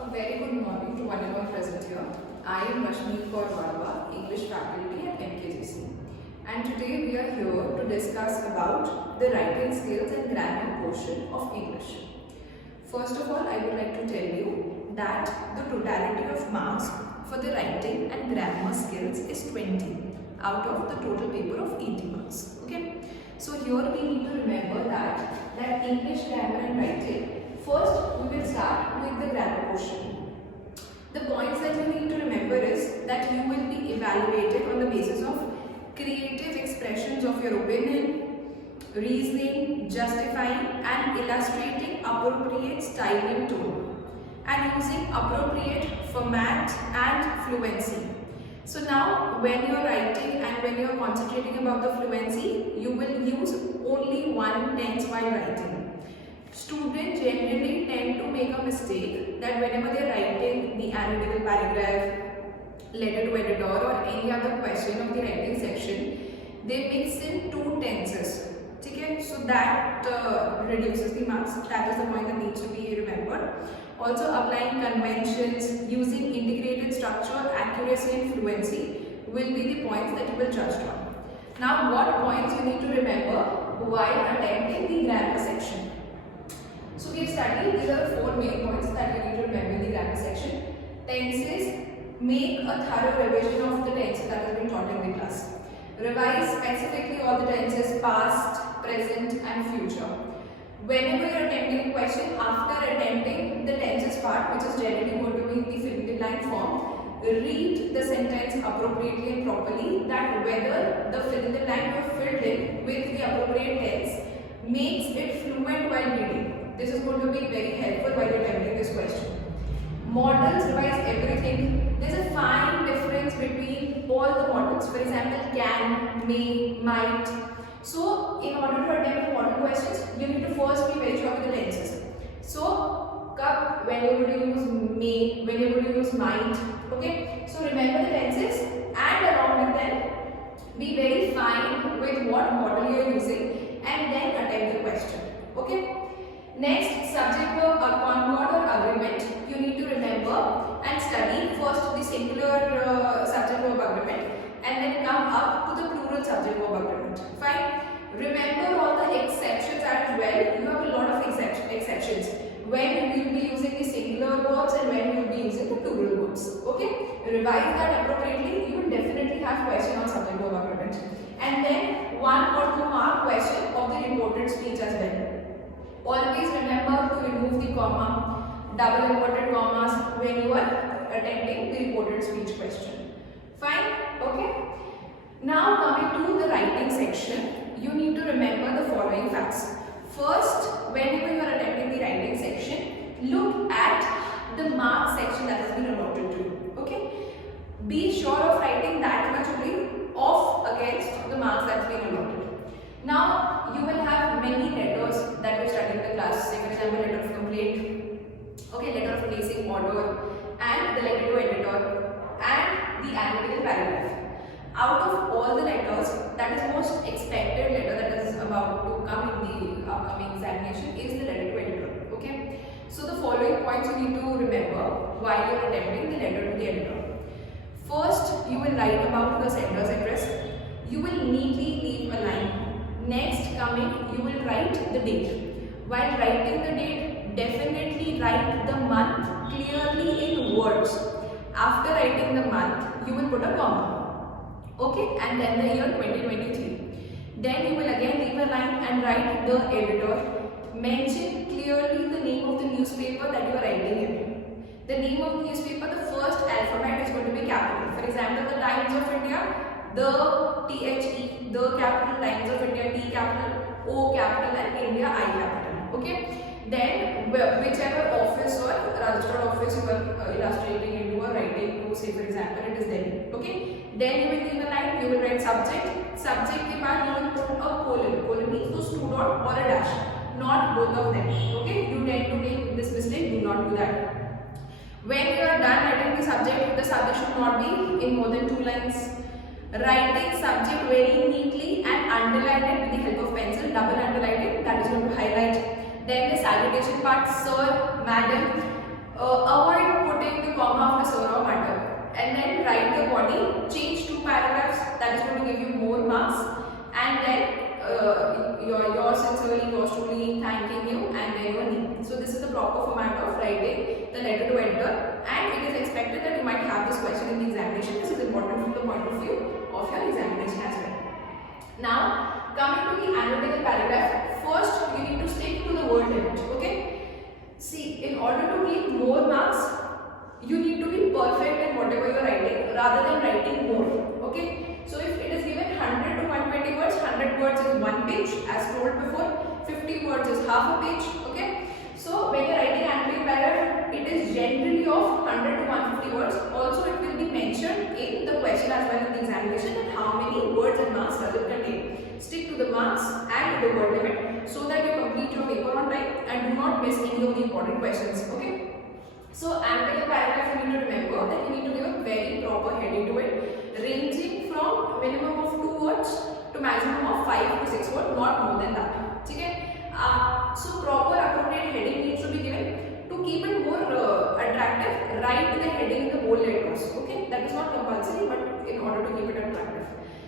A very good morning to one and all present here. I am Rashmi Kaur, English faculty at MK.Jain, and today we are here to discuss about the writing skills and grammar portion of English. First of all, I would like to tell you that the totality of marks for the writing and grammar skills is 20 out of the total paper of 80 marks. Okay, so here we need to remember that English grammar and writing. First, we will start with the grammar portion. The points that you need to remember is that you will be evaluated on the basis of creative expressions of your opinion, reasoning, justifying and illustrating appropriate style and tone, and using appropriate format and fluency. So now when you are writing and when you are concentrating about the fluency, you will use only one tense while writing. Students generally tend to make a mistake that whenever they are writing the analytical paragraph, letter to editor or any other question of the writing section, they mix in two tenses. Okay? So that reduces the marks. That is the point that needs to be remembered. Also, applying conventions, using integrated structure, accuracy and fluency will be the points that you will judge on. Now, what points you need to remember while attempting the grammar section? So we have studied, these are the 4 main points that you need to remember in the grammar section. Tenses, make a thorough revision of the tenses that has been taught in the class. Revise specifically all the tenses past, present and future. Whenever you are attempting a question, after attempting the tenses part, which is generally going to be in the fill in the blank form, read the sentence appropriately and properly, that whether the fill in the blank you have filled in with the appropriate tense makes it fluent while reading. This is going to be very helpful while attempting this question. Models, revise everything. There is a fine difference between all the models. For example, can, may, might. So, in order to attempt model questions, you need to first be very sure with the tenses. So, kab, when you would use may, when you would use might. Okay. So, remember the tenses and along with them, be very fine with what model you are using and then attempt the question. Okay. Next, subject verb concord or agreement, you need to remember and study first the singular subject verb agreement and then come up to the plural subject verb agreement. Fine. Remember all the exceptions as well. You have a lot of exceptions when you will be using the singular verbs and when you will be using the plural verbs. Okay. Revise that appropriately. You will definitely have question on subject verb agreement. And then 1 or 2 mark question of the reported speech as well. Always remember to remove the comma, double inverted commas when you are attempting the reported speech question. Fine? Okay? Now coming to the writing section, you need to remember the following facts. First, whenever you are attempting the writing section, look at the mark section that has been allotted to you. Okay? Be sure of writing that much only off against the marks that have been allotted. Now, you will have many letters that we studied in the class, say for example, letter of complaint, okay, letter of placing order, and the letter to editor, and the analytical paragraph. Out of all the letters, that is most expected letter that is about to come in the upcoming examination is the letter to editor, okay. So, the following points you need to remember while you are attempting the letter to the editor. First, you will write about the sender's address. You will neatly leave a line. Next coming, you will write the date. While writing the date, definitely write the month clearly in words. After writing the month, you will put a comma. Okay, and then the year 2023. Then you will again leave a line and write the editor. Mention clearly the name of the newspaper that you are writing in. The name of the newspaper, the first alphabet is going to be capital. For example, the Times of India, the THE, the capital, Times of India, T capital, O capital and India, I capital. Okay. Then whichever office or registered office you are illustrating and you are writing to, say for example it is Delhi. Okay. Then you will leave a line, you will write subject. Subject ke baad you will put a colon. Colon means those 2 dot or a dash. Not both of them. Okay. You tend to make this mistake, do not do that. When you are done writing the subject should not be in more than 2 lines. Writing subject very neatly and underline it with the help of pencil, double underline it, that is going to highlight. Then the salutation part, sir, madam, avoid proper format of writing the letter to enter, and it is expected that you might have this question in the examination. This is important from the point of view of your examination as well. Now, coming to the analytical paragraph, first you need to stick to the word limit. Okay. See, in order to gain more marks, you need to be perfect in whatever you are writing rather than writing more. Okay. So if it is given 100 to 120 words, 100 words is 1 page as told before, 50 words is half a page. Okay. So when you are writing analytical paragraph, it is generally of 100 to 150 words. Also it will be mentioned in the question as well in the examination that how many words and marks does it contain. Stick to the marks and the word limit so that you complete your paper on time and do not miss any of the important questions. Okay. So analytical paragraph, you need to remember that you need to give a very proper heading to it, ranging from minimum of 2 words to maximum of 5 to 6 words, not more than that. Okay. So proper appropriate heading needs to be given. To keep it more attractive, write the heading in the bold letters. Okay. That is not compulsory, but in order to keep it attractive.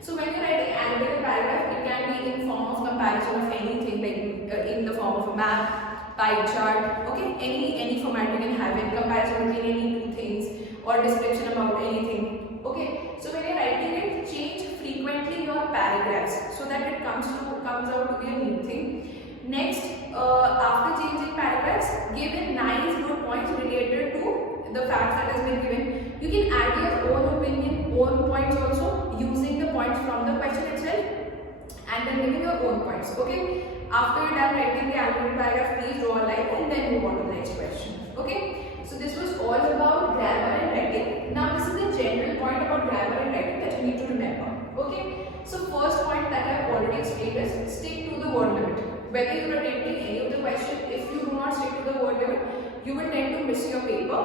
So when you are writing analytical paragraph, it can be in form of comparison of anything, like in the form of a map, pie chart, okay, any format you can have in comparison between any two things or description about anything. Okay, so when you are writing it, change frequently your paragraphs so that it comes out to be a new thing. Next, after changing paragraphs, give in nice good points related to the facts that has been given. You can add your own opinion, own points also, using the points from the question itself and then giving your own points. Okay. After you are done writing the analytical paragraph, please draw a line and then move on to the next question. Okay. So this was all about grammar and writing. Now this is the general point about grammar and writing that you need to remember. Okay. So first point that I have already explained is stick to the word limit. Whether you are attempting any of the question, if you do not stick to the word limit, you will tend to miss your paper.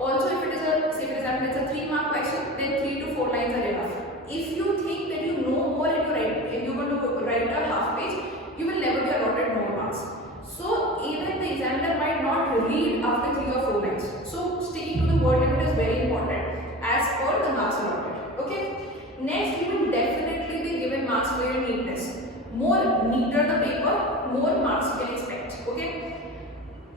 Also, if it is a, say for example, it's a 3-mark question, then 3 to 4 lines are enough. If you think that you know more and you're going to write a half page, you will never be allotted more marks. So even the examiner might not read after 3 or 4 lines. So sticking to the word limit is very important as per the marks allotted. Okay. Next, you will definitely be given marks for your neatness. More neater the paper, more marks you can expect. Okay.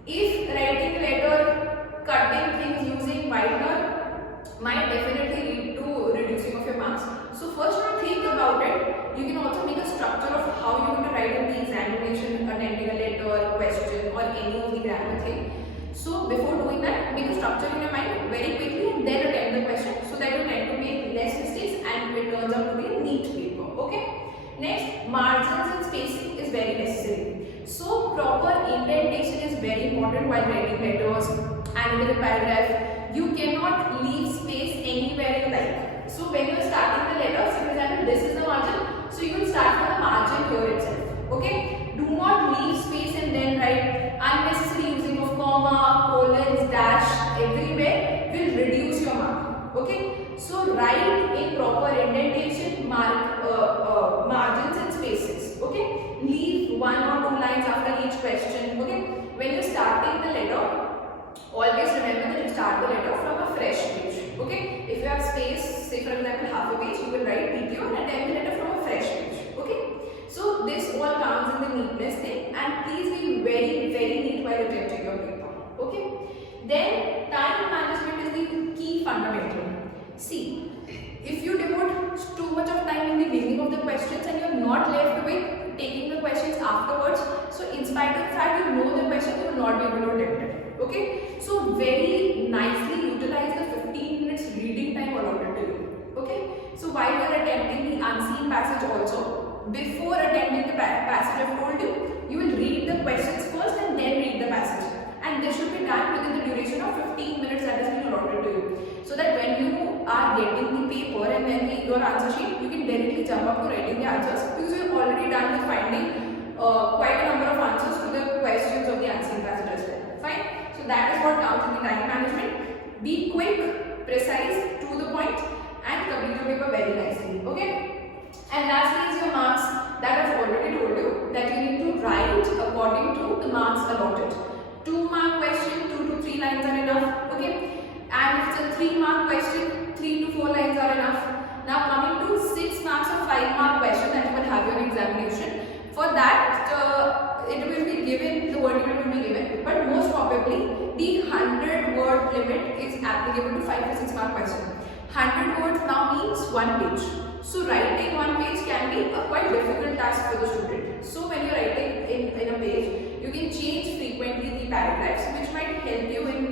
If writing letter, cutting things using whitener might definitely lead to reducing of your marks. So first you think about it. You can also make a structure of how you are going to write in the examination, attempting a letter, question or any of the grammar thing. So before doing that, make a structure in your mind very quickly and then attempt the question so that you tend to make less mistakes and it turns out to be a neat paper. Okay. Next, margins and spacing is very necessary. So proper indentation is very important while writing letters, analytical paragraph. You cannot leave space anywhere you like. So when you are starting the letter, so for example, this is the margin. So you will start from the margin here itself. Okay. Do not leave space and then write unnecessary using of comma, colons, dash everywhere will reduce your mark. Okay. So write in proper indentation, margins and spaces. Okay. Leave 1 or 2 lines after each question. Okay. When you're starting the letter, always remember that you start the letter from a fresh page. Okay. If you have space, say for example half a page, you will write PTO and attempt the letter from a fresh page. Okay. So this all counts in the neatness thing, and please be very neat while attempting your paper. Okay. Then time management is the key fundamental. See, if you devote too much of time in the beginning of the questions and you are not left with taking the questions afterwards, so in spite of the fact you know the question, you will not be able to attempt it. Okay. So very nicely utilize the 15 minutes reading time allotted to you. Okay. So while you are attempting the unseen passage also, before attempting the passage I have told you, you will read the questions first and then read the passage. And this should be done within the duration of 15 minutes that has been allotted to you. So that when you are getting the paper and then your answer sheet, you can directly jump up to writing the answers because you have already done with finding quite a number of answers to the questions of the unseen passage as well. Fine. So that is what counts in the time management. Be quick, precise, to the point and complete your paper very nicely. Okay. And lastly is your marks that I have already told you that you need to write according to the marks allotted. 2-mark question, 2 to 3 lines are enough. Okay. And if it's a 3-mark question, 3 to 4 lines are enough. Now coming to 6 marks or 5-mark question that you will have your examination. For that, it will be given, the word limit will be given, but most probably the 100 word limit is applicable to 5 to 6 mark question. 100 words now means 1 page. So writing 1 page can be a quite difficult task for the student. So when you're writing in a page, you can change frequently the paragraphs, which might help you in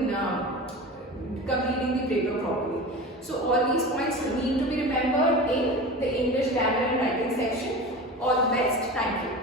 completing the paper properly. So all these points need to be remembered in the English grammar and writing section. All the best. Thank you.